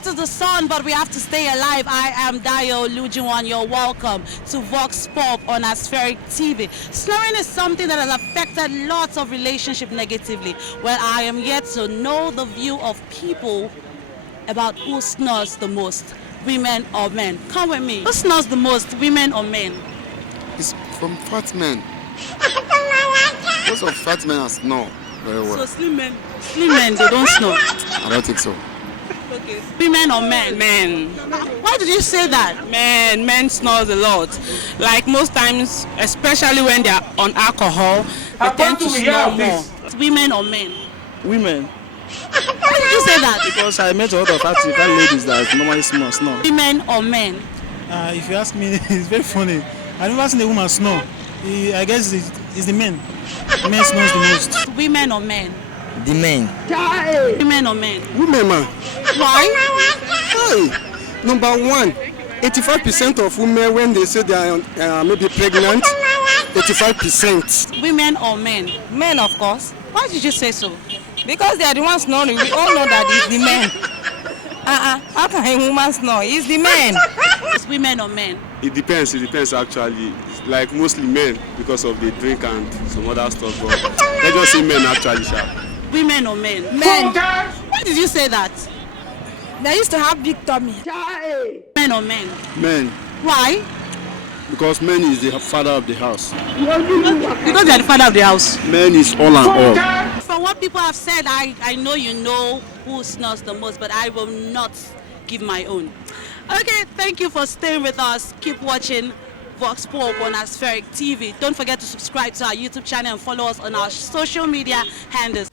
hot as the sun, but we have to stay alive. I am Dayo Lujiwan. You're welcome to Vox Pop on Aspheric TV. Snoring is something that has affected lots of relationships negatively. Well, I am yet to know the view of people about who snores the most, women or men. Come with me. Who snores the most, women or men? It's from fat men. Most of fat men snore very well. So slim men, they don't snore. I don't think so. Okay. Women or men? Men. Why did you say that? Men snores a lot. Like most times, especially when they are on alcohol, they tend to snore more. Women or men? Women. Why did you say that? Because I met a lot of African ladies that normally snore. Women or men? If you ask me, it's very funny. I've never seen a woman snore. I guess it's the men. Men snores the most. Women or men? The men. Women or men? Women, man. Why? Hey, number one, 85% of women, when they say they are maybe pregnant, 85%. Women or men? Men, of course. Why did you say so? Because they are the ones snoring. We all know that it's the men. How can a woman snore? It's the men. It's women or men? It depends actually. It's like mostly men because of the drink and some other stuff. But let's just say men actually, sha. Women or men? Men. Why did you say that? They used to have big tummy. Men or men? Men, Why? because men is the father of the house. Because they are the father of the house. Men is all and all. From what people have said, I know you know who snores the most, but I will not give my own. Okay, thank you for staying with us. Keep watching Vox Pop on Aspheric TV. Don't forget to subscribe to our YouTube channel and follow us on our social media handles.